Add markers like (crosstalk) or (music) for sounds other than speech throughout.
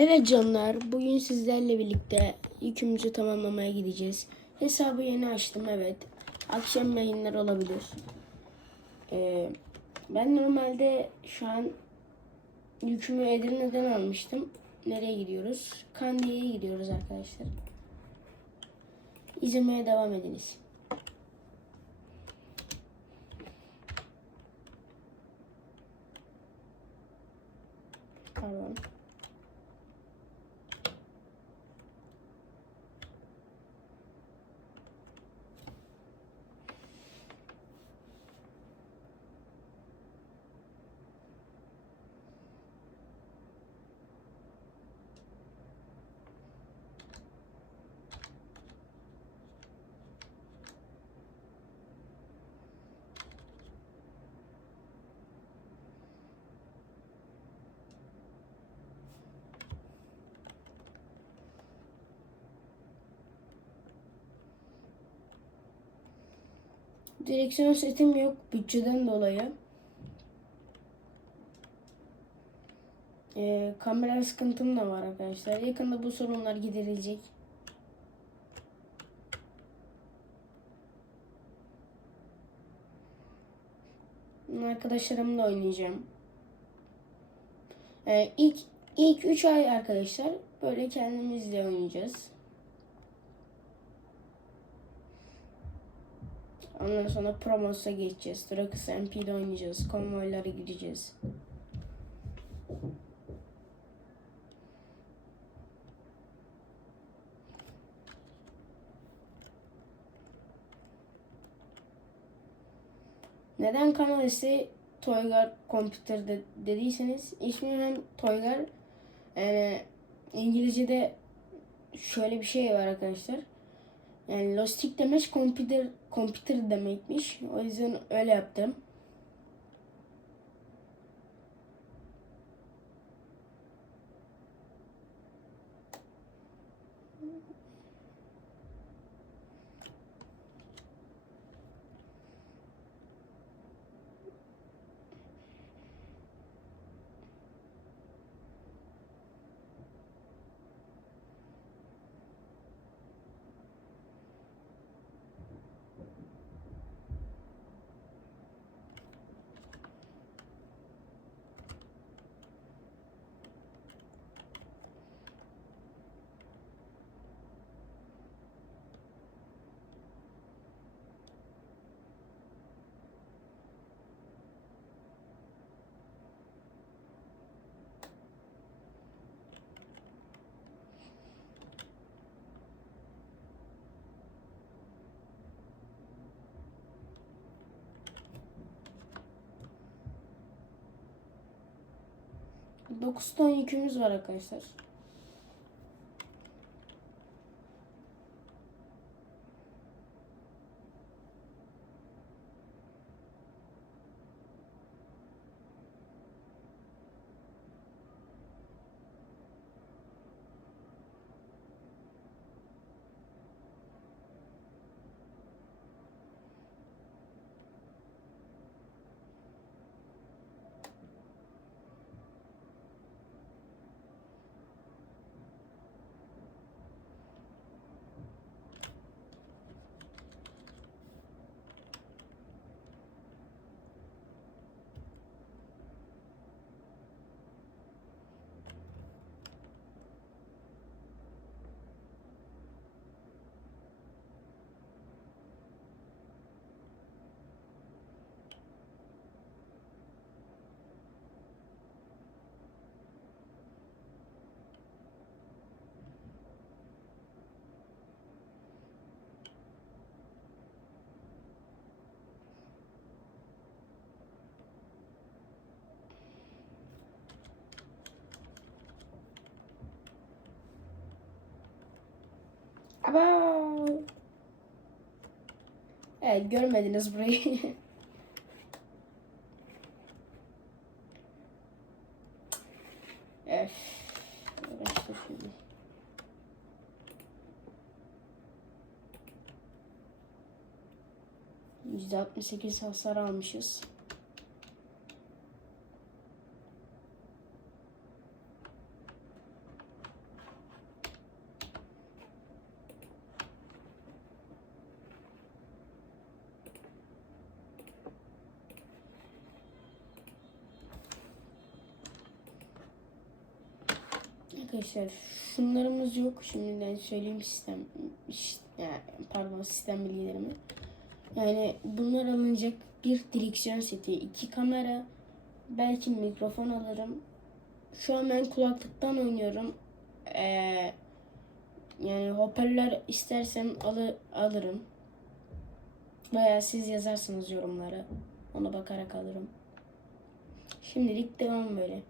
Evet canlar, bugün sizlerle birlikte yükümüzü tamamlamaya gideceğiz. Hesabı yeni açtım evet. Akşam yayınlar olabilir. Ee, ben normalde şu an yükümü Edirne'den almıştım. Nereye gidiyoruz? Kandiye'ye gidiyoruz arkadaşlar. İzlemeye devam ediniz. Pardon. Direksiyon setim yok bütçeden dolayı. Ee, kamera sıkıntım da var arkadaşlar. Yakında bu sorunlar giderilecek. Arkadaşlarımla oynayacağım. Ee, ilk ilk 3 ay arkadaşlar böyle kendimizle oynayacağız. Ondan sonra Promos'a geçeceğiz. Drakus MP'de oynayacağız. Konvoylara gideceğiz. Neden kanal ismi Toygar Computer de- dediyseniz ismim hem Toygar yani İngilizce'de şöyle bir şey var arkadaşlar. Yani Lostik demek computer, computer demekmiş. O yüzden öyle yaptım. Dokuz ton yükümüz var arkadaşlar. Aba. Evet görmediniz burayı. Öf. Uğraştı şimdi. %68 hasar almışız. Arkadaşlar şunlarımız yok. Şimdiden söyleyeyim sistem yani, pardon sistem bilgilerimi. Yani bunlar alınacak bir direksiyon seti, iki kamera, belki mikrofon alırım. Şu an ben kulaklıktan oynuyorum. Ee, yani hoparlör istersem alı, alırım. Veya siz yazarsınız yorumlara. Ona bakarak alırım. Şimdilik devam böyle.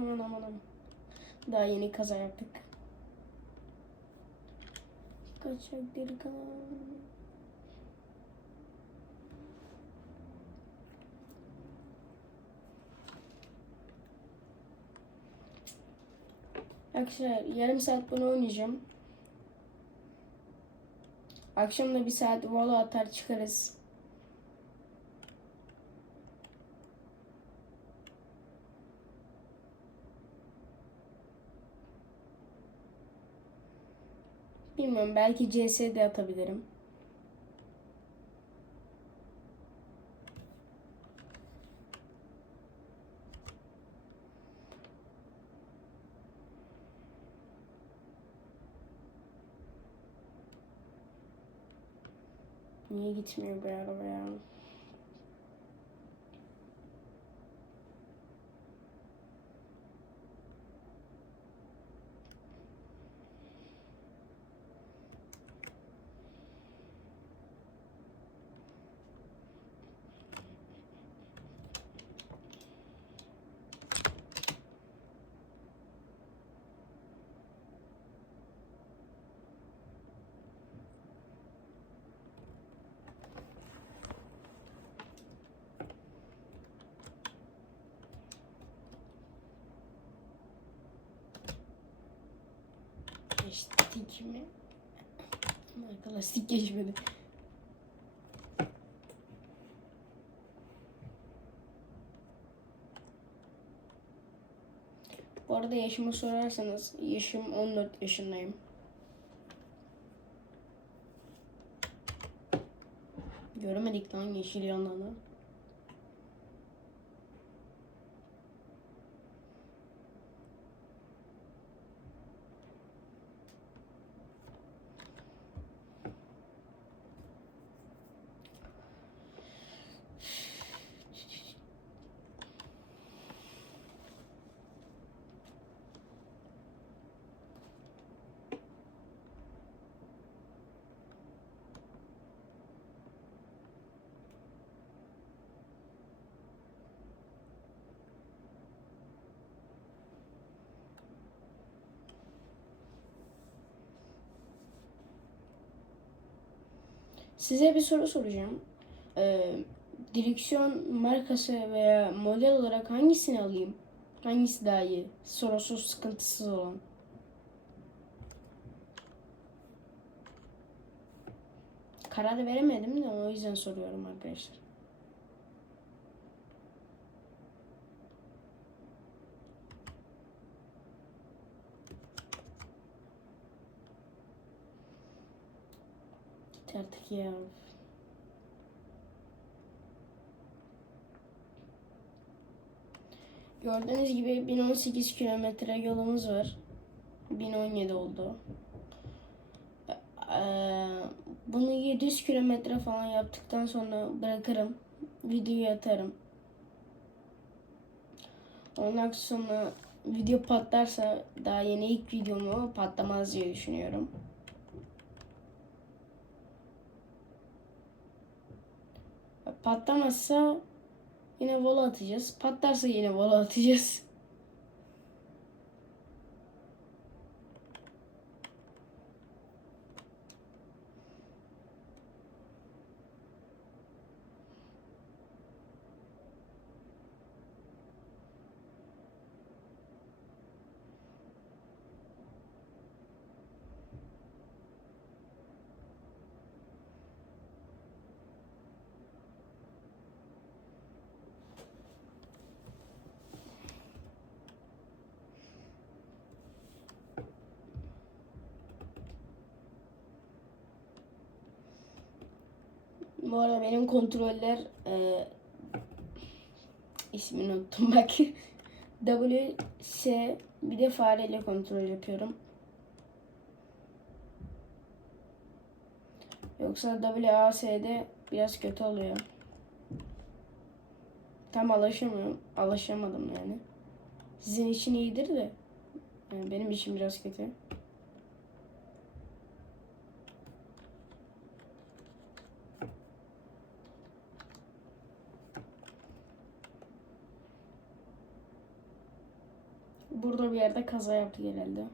Aman aman aman. Daha yeni kaza yaptık. Kaçak deli kalan. Arkadaşlar yarım saat bunu oynayacağım. Akşam da bir saat valo atar çıkarız. Bilmiyorum belki CS de atabilirim. Niye gitmiyor araba ya? Geçtik mi? Marka lastik geçmedi. Bu arada yaşımı sorarsanız yaşım 14 yaşındayım. Göremedik lan yeşil yanlarını. Size bir soru soracağım. Ee, direksiyon markası veya model olarak hangisini alayım? Hangisi daha iyi? Sorunsuz, sıkıntısız olan. Karar veremedim de o yüzden soruyorum arkadaşlar. Git artık ya. Gördüğünüz gibi 1018 kilometre yolumuz var. 1017 oldu. Ee, bunu 700 kilometre falan yaptıktan sonra bırakırım. Videoyu atarım. Ondan sonra video patlarsa daha yeni ilk videomu patlamaz diye düşünüyorum. Patlamazsa yine vola atacağız. Patlarsa yine vola atacağız. Bu arada benim kontroller e, ismini unuttum bak. (laughs) W, S bir de fareyle kontrol yapıyorum. Yoksa W, A, S'de biraz kötü oluyor. Tam alışamıyorum. Alışamadım yani. Sizin için iyidir de. Yani benim için biraz kötü. Burada bir yerde kaza yaptı herhalde.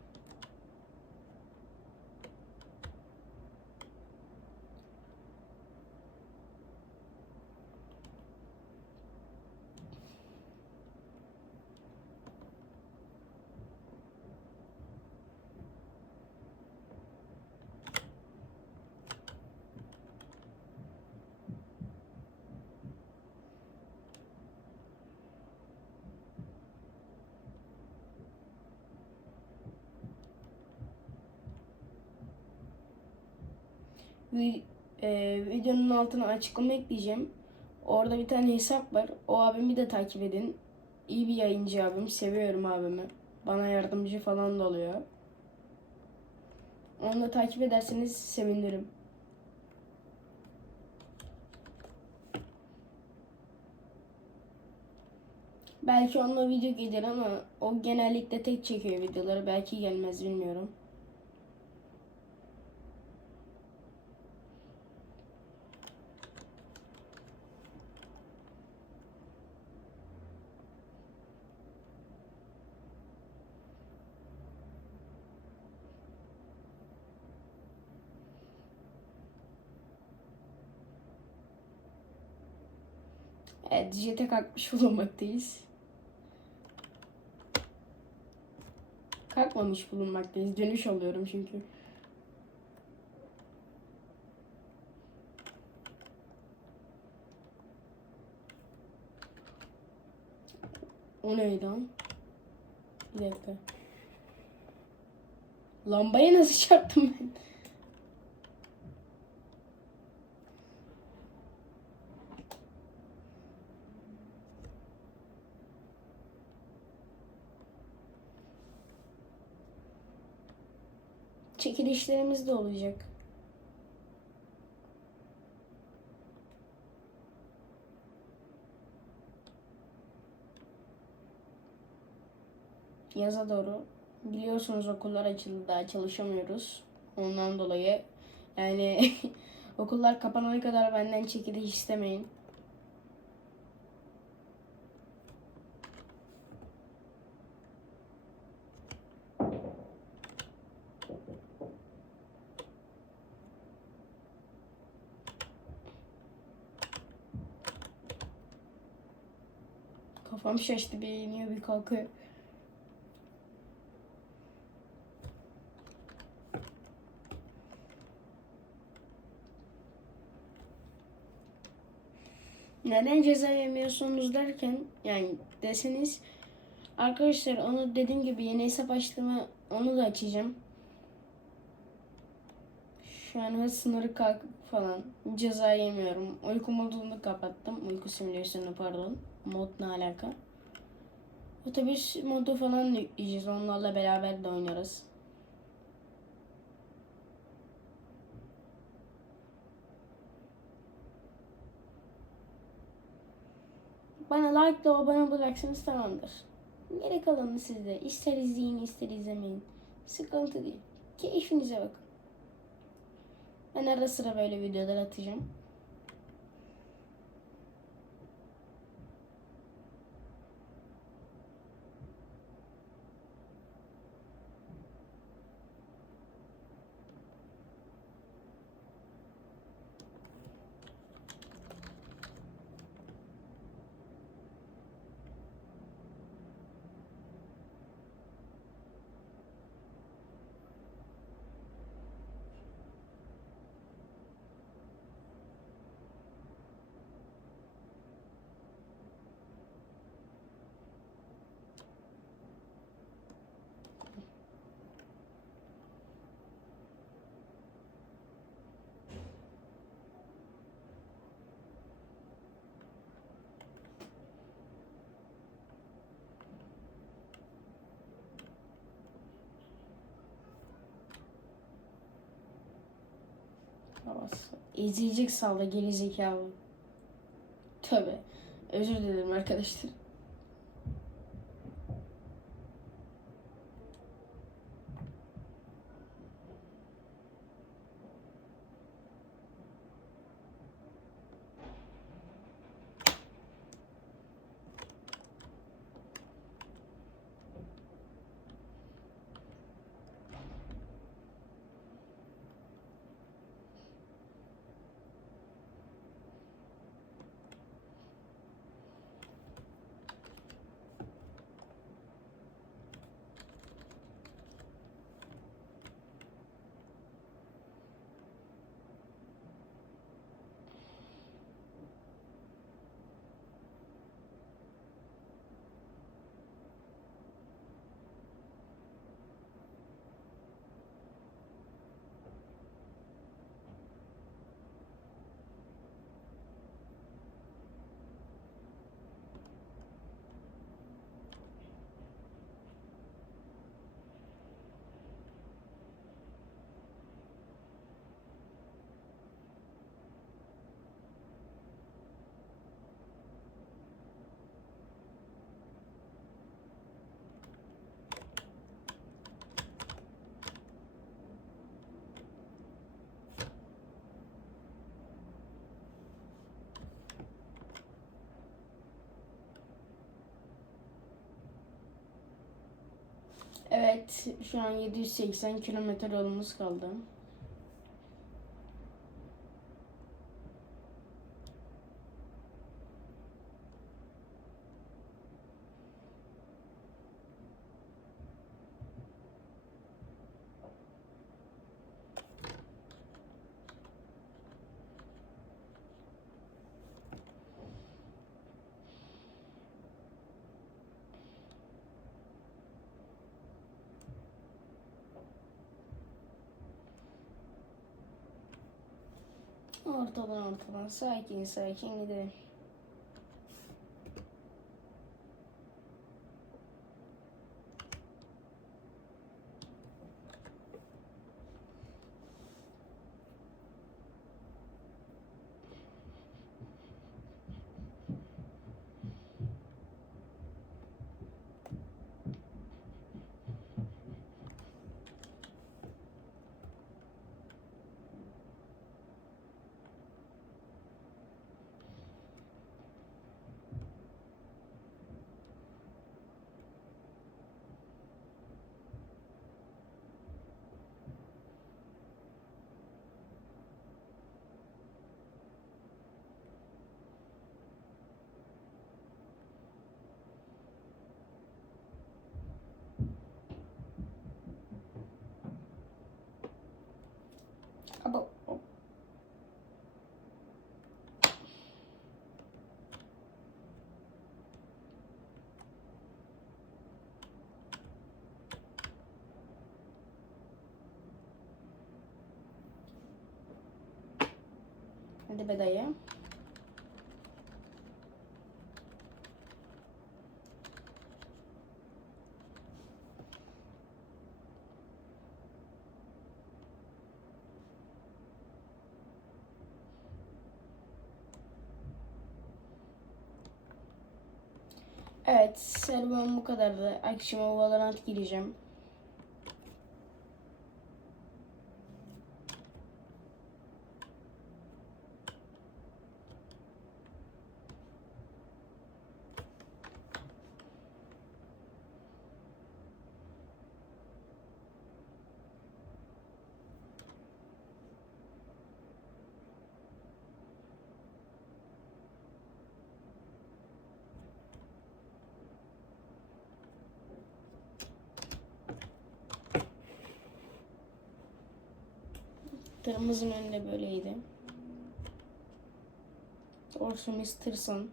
E, videonun altına açıklama ekleyeceğim. Orada bir tane hesap var. O abimi de takip edin. İyi bir yayıncı abim. Seviyorum abimi. Bana yardımcı falan da oluyor. Onu da takip ederseniz sevinirim. Belki onunla video gelir ama o genellikle tek çekiyor videoları. Belki gelmez bilmiyorum. Evet, jete kalkmış bulunmaktayız. Kalkmamış bulunmaktayız. Dönüş alıyorum çünkü. O neydi lan? Bir dakika. Lambaya nasıl çarptım ben? Çekilişlerimiz de olacak. Yaza doğru. Biliyorsunuz okullar açıldı daha çalışamıyoruz. Ondan dolayı yani (laughs) okullar kapanana kadar benden çekiliş istemeyin. Kafam şaştı bir iniyor bir kalkıyor. Neden ceza yemiyorsunuz derken yani deseniz arkadaşlar onu dediğim gibi yeni hesap açtığımı onu da açacağım. Şu an hız sınırı kalk falan ceza yemiyorum. Uyku modunu kapattım. Uyku simülasyonu pardon. Mod ne alaka? Otobüs modu falan yükleyeceğiz. Onlarla beraber de oynarız. Bana like da abone bıraksanız tamamdır. Geri kalanı sizde. İster izleyin ister izlemeyin. Sıkıntı değil. Keyfinize bakın. Ben ara sıra böyle videolar atacağım. Havası. Ezecek salda gerizekalı. Tövbe. Özür dilerim arkadaşlar. Evet, şu an 780 kilometre yolumuz kaldı. Ortadan ortadan sakin sakin gidelim. Hadi be dayı. Evet, serüven bu kadardı. Akşama Valorant gireceğim. Tırımızın önünde böyleydi. Orsumuz tırsın.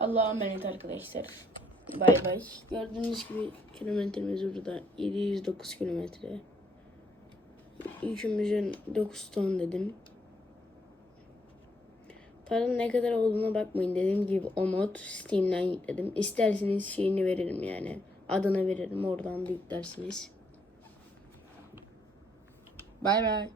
Allah'a emanet arkadaşlar. Bay bay. Gördüğünüz gibi kilometremiz burada 709 kilometre. Yükümüzün 9 ton dedim. Paranın ne kadar olduğuna bakmayın. Dediğim gibi o mod Steam'den yükledim. İsterseniz şeyini veririm yani. Adını veririm. Oradan da yüklersiniz. Bay bay.